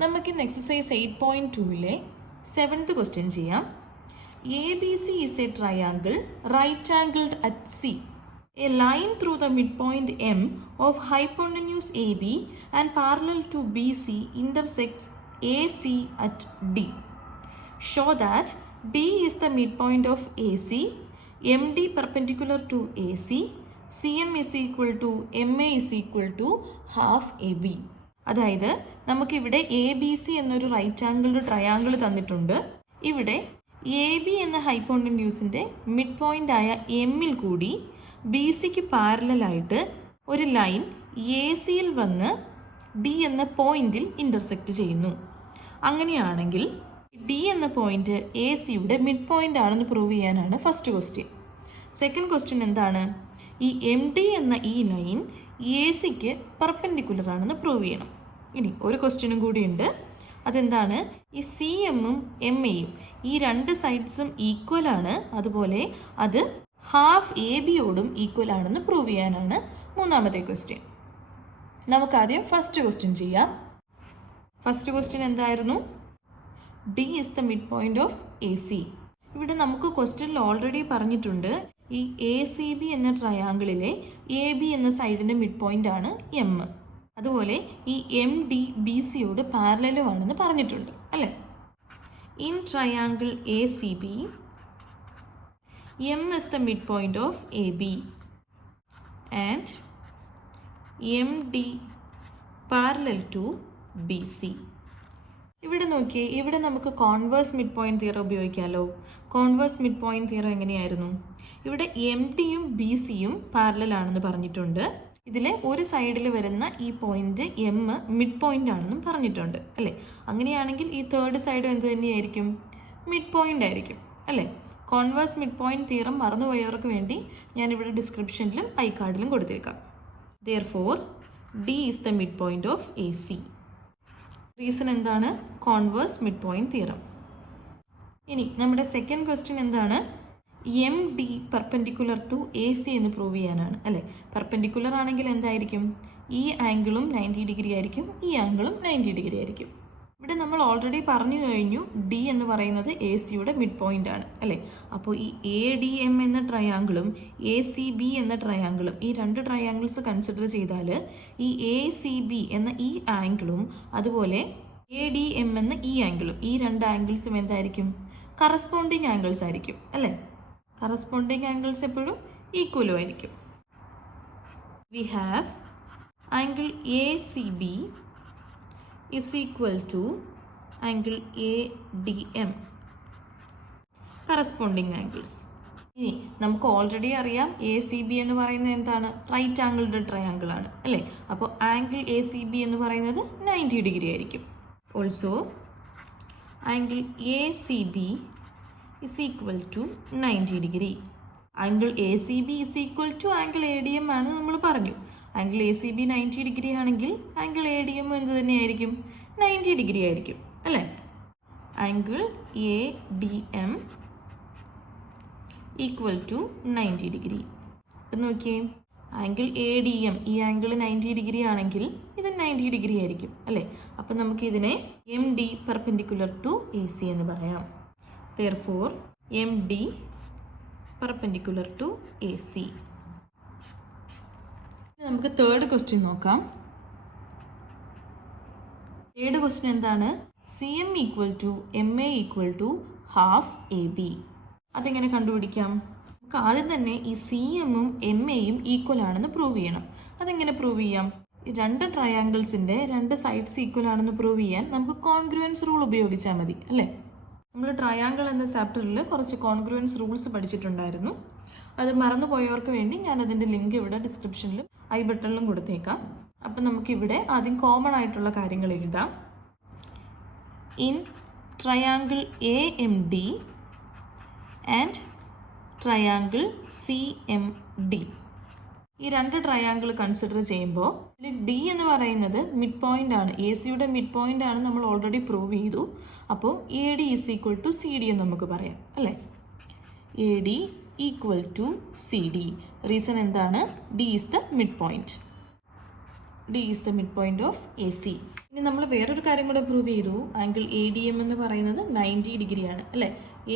നമുക്കിന്ന് exercise 8.2-ലെ 7th question ചെയ്യാം. ABC is a triangle right angled at C. A line through the midpoint M of hypotenuse AB and parallel to BC intersects AC at D. Show that D is the midpoint of AC, MD perpendicular to AC, CM is equal to MA is equal to half AB. അതായത് നമുക്കിവിടെ A B C എന്നൊരു right angled triangle തന്നിട്ടുണ്ട്. ഇവിടെ A B എന്ന ഹൈപ്പോണ്ടന്യൂസിൻ്റെ mid point ആയ എമ്മിൽ കൂടി B സിക്ക് പാരലായിട്ട് ഒരു ലൈൻ എ സിയിൽ വന്ന് ഡി എന്ന പോയിന്റിൽ ഇൻ്റർസെക്റ്റ് ചെയ്യുന്നു. അങ്ങനെയാണെങ്കിൽ ഡി എന്ന പോയിന്റ് എ സിയുടെ മിഡ് പോയിന്റ് ആണെന്ന് പ്രൂവ് ചെയ്യാനാണ് ഫസ്റ്റ് ക്വസ്റ്റ്യൻ. സെക്കൻഡ് ക്വസ്റ്റ്യൻ എന്താണ്? ഈ എം ഡി എന്ന ഈ ലൈൻ എ സിക്ക് പെർപെൻഡിക്കുലർ ആണെന്ന് പ്രൂവ് ചെയ്യണം. ഇനി ഒരു ക്വസ്റ്റ്യനും കൂടിയുണ്ട്. അതെന്താണ്? ഈ സി എമ്മും എം എയും ഈ രണ്ട് സൈഡ്സും ഈക്വൽ ആണ്, അതുപോലെ അത് ഹാഫ് എ ബിയോടും ഈക്വൽ ആണെന്ന് പ്രൂവ് ചെയ്യാനാണ് മൂന്നാമത്തെ ക്വസ്റ്റ്യൻ. നമുക്കാദ്യം ഫസ്റ്റ് ക്വസ്റ്റ്യൻ ചെയ്യാം. ഫസ്റ്റ് ക്വസ്റ്റ്യൻ എന്തായിരുന്നു? D is the mid point of A C. ഇവിടെ നമുക്ക് ക്വസ്റ്റ്യനിൽ ഓൾറെഡി പറഞ്ഞിട്ടുണ്ട്, ഈ എ സി ബി എന്ന ട്രയാങ്കിളിലെ എ ബി എന്ന സൈഡിൻ്റെ മിഡ് പോയിന്റ് ആണ് എം. അതുപോലെ ഈ എം ഡി ബി സിയോട് പാരലലും ആണെന്ന് പറഞ്ഞിട്ടുണ്ട് അല്ലേ? In triangle A C B M is the mid point of A B and M D parallel to B C. ഇവിടെ നോക്കിയേ, ഇവിടെ നമുക്ക് കോൺവേഴ്സ് മിഡ് പോയിന്റ് തിയറം ഉപയോഗിക്കാമല്ലോ. കോൺവേഴ്സ് മിഡ് പോയിന്റ് തിയറം എങ്ങനെയായിരുന്നു? ഇവിടെ എം ഡിയും ബി സിയും പാരലലാണെന്ന് പറഞ്ഞിട്ടുണ്ട്. ഇതിൽ ഒരു സൈഡിൽ വരുന്ന ഈ പോയിന്റ് എം മിഡ് പോയിന്റ് ആണെന്നും പറഞ്ഞിട്ടുണ്ട് അല്ലേ? അങ്ങനെയാണെങ്കിൽ ഈ തേർഡ് സൈഡ് എന്ത് തന്നെയായിരിക്കും? മിഡ് പോയിന്റ് ആയിരിക്കും അല്ലേ? കോൺവേഴ്സ് മിഡ് പോയിന്റ് തിയറം മറന്നുപോയവർക്ക് വേണ്ടി ഞാനിവിടെ ഡിസ്ക്രിപ്ഷനിലും ഐ കാർഡിലും കൊടുത്തേക്കാം. Therefore, D is the midpoint of AC. Reason എന്താണ്? Converse midpoint theorem. ഇനി നമ്മുടെ സെക്കൻഡ് ക്വസ്റ്റ്യൻ എന്താണ്? M D perpendicular to A C എന്ന് പ്രൂവ് ചെയ്യാനാണ് അല്ലേ? പെർപെൻഡിക്കുലർ ആണെങ്കിൽ എന്തായിരിക്കും? ഈ ആംഗിളും 90 ഡിഗ്രി ആയിരിക്കും, ഈ ആംഗിളും 90 ഡിഗ്രി ആയിരിക്കും. ഇവിടെ നമ്മൾ ഓൾറെഡി പറഞ്ഞു കഴിഞ്ഞു, ഡി എന്ന് പറയുന്നത് എ സിയുടെ മിഡ് പോയിന്റ് ആണ് അല്ലേ? അപ്പോൾ ഈ എ ഡി എം എന്ന ട്രയാങ്കിളും എ സി ബി എന്ന ട്രയാങ്കിളും, ഈ രണ്ട് ട്രയാങ്കിൾസ് കൺസിഡർ ചെയ്താൽ ഈ എ സി ബി എന്ന ഈ ആംഗിളും അതുപോലെ എ ഡി എം എന്ന ഈ ആംഗിളും, ഈ രണ്ട് ആംഗിൾസും എന്തായിരിക്കും? കറസ്പോണ്ടിങ് ആംഗിൾസ് ആയിരിക്കും അല്ലേ? കറസ്പോണ്ടിങ് ആംഗിൾസ് എപ്പോഴും ഈക്വലും ആയിരിക്കും. We have angle A C B is equal to angle ADM, corresponding angles. ഇനി നമുക്ക് ഓൾറെഡി അറിയാം എ സി ബി എന്ന് പറയുന്നത് എന്താണ്? റൈറ്റ് ആംഗിൾഡ് ട്രയാങ്കിൾ ആണ് അല്ലേ? അപ്പോൾ ആംഗിൾ എ സി ബി എന്ന് പറയുന്നത് 90 ഡിഗ്രി ആയിരിക്കും. Also angle A C B is equal to 90 degree. Angle A C B is equal to angle A D M ആണ് നമ്മൾ പറഞ്ഞു. Angle A C B 90 degree ആണെങ്കിൽ ആംഗിൾ എ ഡി എം എന്ത് തന്നെയായിരിക്കും? 90 degree ആയിരിക്കും അല്ലേ? Angle A D M equal to 90 degree. അപ്പം നോക്കിയേ, ആംഗിൾ എ ഡി എം ഈ ആംഗിൾ 90 ഡിഗ്രി ആണെങ്കിൽ ഇത് 90 ഡിഗ്രി ആയിരിക്കും അല്ലേ? അപ്പം നമുക്ക് ഇതിനെ M D perpendicular to A C എന്ന് പറയാം. Therefore, M D perpendicular to A C. നമുക്ക് തേർഡ് ക്വസ്റ്റ്യൻ നോക്കാം. തേർഡ് ക്വസ്റ്റ്യൻ എന്താണ്? C M equal to M A equal to half A B. അതെങ്ങനെ കണ്ടുപിടിക്കാം? നമുക്ക് ആദ്യം തന്നെ ഈ സി എമ്മും എം എയും ഈക്വൽ ആണെന്ന് പ്രൂവ് ചെയ്യണം. അതെങ്ങനെ പ്രൂവ് ചെയ്യാം? ഈ രണ്ട് ട്രയാങ്കിൾസിൻ്റെ രണ്ട് സൈഡ്സ് ഈക്വൽ ആണെന്ന് പ്രൂവ് ചെയ്യാൻ നമുക്ക് കോൺഗ്രുവൻസ് റൂൾ ഉപയോഗിച്ചാൽ മതി അല്ലേ? നമ്മൾ ട്രയാങ്കിൾ എന്ന ചാപ്റ്ററിൽ കുറച്ച് കോൺഗ്രുവൻസ് റൂൾസ് പഠിച്ചിട്ടുണ്ടായിരുന്നു. അത് മറന്നുപോയവർക്ക് വേണ്ടി ഞാൻ അതിൻ്റെ ലിങ്ക് ഇവിടെ ഡിസ്ക്രിപ്ഷനിലും ഐ ബട്ടണിലും കൊടുത്തേക്കാം. അപ്പം നമുക്കിവിടെ ആദ്യം കോമൺ ആയിട്ടുള്ള കാര്യങ്ങൾ എഴുതാം. In triangle A M D and triangle C M D, ഈ രണ്ട് ട്രയാങ്കിൾ കൺസിഡർ ചെയ്യുമ്പോൾ ഇതിൽ ഡി എന്ന് പറയുന്നത് മിഡ് പോയിന്റ് ആണ്, എ സിയുടെ മിഡ് പോയിന്റ് ആണ് നമ്മൾ ഓൾറെഡി പ്രൂവ് ചെയ്തു. അപ്പോൾ A D is equal to C D എന്ന് നമുക്ക് പറയാം അല്ലേ? A D equal to C D. Reason എന്താണ്? D is the mid point. D is the midpoint of AC. ഇനി നമ്മൾ വേറൊരു കാര്യം കൂടെ പ്രൂവ് ചെയ്തു. ആംഗിൾ എ ഡി എം എന്ന് പറയുന്നത് 90 ഡിഗ്രിയാണ് അല്ലേ.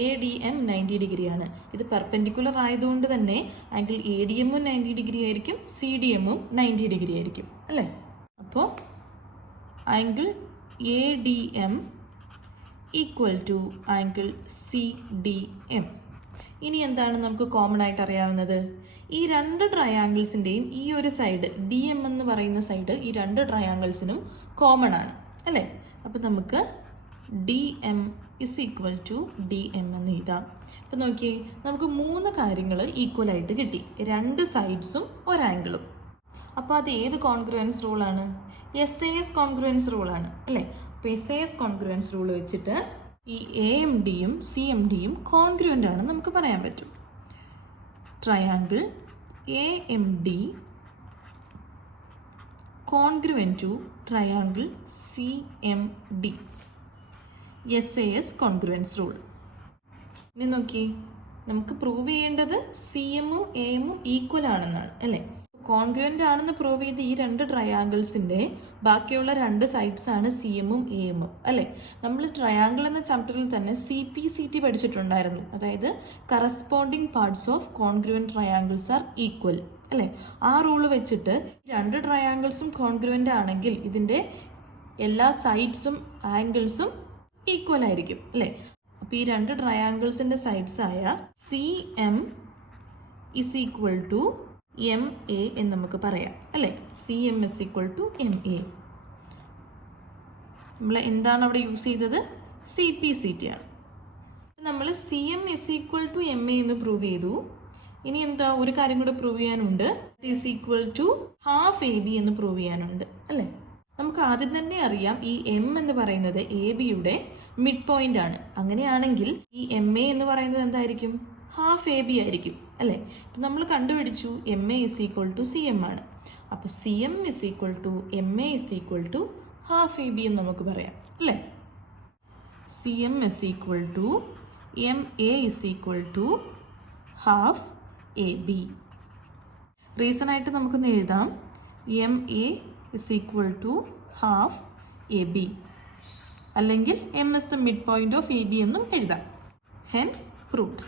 എ ഡി എം 90 ഡിഗ്രിയാണ്. ഇത് പെർപെൻഡിക്കുലർ ആയതുകൊണ്ട് തന്നെ ആംഗിൾ എ ഡി എമ്മും 90 ഡിഗ്രി ആയിരിക്കും, സി ഡി എമ്മും 90 ഡിഗ്രി ആയിരിക്കും അല്ലേ. അപ്പോൾ angle A D M equal to angle C D M. ഇനി എന്താണ് നമുക്ക് കോമൺ ആയിട്ട് അറിയാവുന്നത്? ഈ രണ്ട് ട്രയാങ്കിൾസിൻ്റെയും ഈ ഒരു സൈഡ് ഡി എം എന്ന് പറയുന്ന സൈഡ് ഈ രണ്ട് ട്രയാങ്കിൾസിനും കോമൺ ആണ് അല്ലേ. അപ്പം നമുക്ക് D M is equal to D M എന്ന് എഴുതാം. അപ്പം നോക്കിയേ, നമുക്ക് 3 കാര്യങ്ങൾ ഈക്വൽ ആയിട്ട് കിട്ടി, 2 സൈഡ്സും ഒരാംഗിളും. അപ്പോൾ അത് ഏത് കോൺഗ്രുവൻസ് റൂളാണ്? SAS കോൺഗ്രുവൻസ് റൂളാണ് അല്ലേ. അപ്പോൾ SAS കോൺഗ്രുവൻസ് റൂൾ വെച്ചിട്ട് ഈ എ എം ഡിയും സി എം ഡിയും കോൺഗ്രുവൻ്റ് ആണെന്ന് നമുക്ക് പറയാൻ പറ്റും. Triangle A M D congruent to triangle C M D. SAS congruence rule. ഇനി നോക്കി, നമുക്ക് പ്രൂവ് ചെയ്യേണ്ടത് സി എമ്മും എ എമ്മും ഈക്വൽ ആണെന്നാണ് അല്ലേ. കോൺഗ്രുവൻ്റ് ആണെന്ന് പ്രൂവ് ചെയ്ത് ഈ 2 ട്രയാങ്കിൾസിൻ്റെ ബാക്കിയുള്ള 2 സൈഡ്സ് ആണ് സി എമ്മും എ എമ്മും അല്ലേ. നമ്മൾ ട്രയാങ്കിൾ എന്ന ചാപ്റ്ററിൽ തന്നെ CP/CT പഠിച്ചിട്ടുണ്ടായിരുന്നു. അതായത് corresponding parts of congruent triangles are equal അല്ലേ. ആ റൂള് വെച്ചിട്ട് 2 ട്രയാങ്കിൾസും കോൺഗ്രുവൻ്റ് ആണെങ്കിൽ ഇതിൻ്റെ എല്ലാ സൈഡ്സും ആംഗിൾസും ഈക്വൽ ആയിരിക്കും അല്ലേ. അപ്പോൾ ഈ 2 ട്രയാങ്കിൾസിൻ്റെ സൈഡ്സ് ആയ C M is equal to M A എന്ന് നമുക്ക് പറയാം അല്ലേ. C M is equal to M A. നമ്മൾ എന്താണ് അവിടെ യൂസ് ചെയ്തത്? CP/CT ആണ്. നമ്മൾ C M is equal to M A എന്ന് പ്രൂവ് ചെയ്തു. ഇനി എന്താ ഒരു കാര്യം കൂടെ പ്രൂവ് ചെയ്യാനുണ്ട്, is equal to half A B എന്ന് പ്രൂവ് ചെയ്യാനുണ്ട് അല്ലേ. നമുക്ക് ആദ്യം തന്നെ അറിയാം ഈ എം എന്ന് പറയുന്നത് എ ബിയുടെ മിഡ് പോയിന്റ് ആണ്. അങ്ങനെയാണെങ്കിൽ ഈ എം എ എന്ന് പറയുന്നത് എന്തായിരിക്കും? ഹാഫ് എ ബി ആയിരിക്കും അല്ലേ. അപ്പം നമ്മൾ കണ്ടുപിടിച്ചു M A is equal to C M ആണ്. അപ്പോൾ C M is equal to M A is equal to half A B എന്ന് നമുക്ക് പറയാം അല്ലേ. C M is equal to M A is equal to half A B. Reason ആയിട്ട് നമുക്കൊന്ന് എഴുതാം, M A is equal to half A B, അല്ലെങ്കിൽ M is the mid point of A B എന്നും എഴുതാം. Hence proved.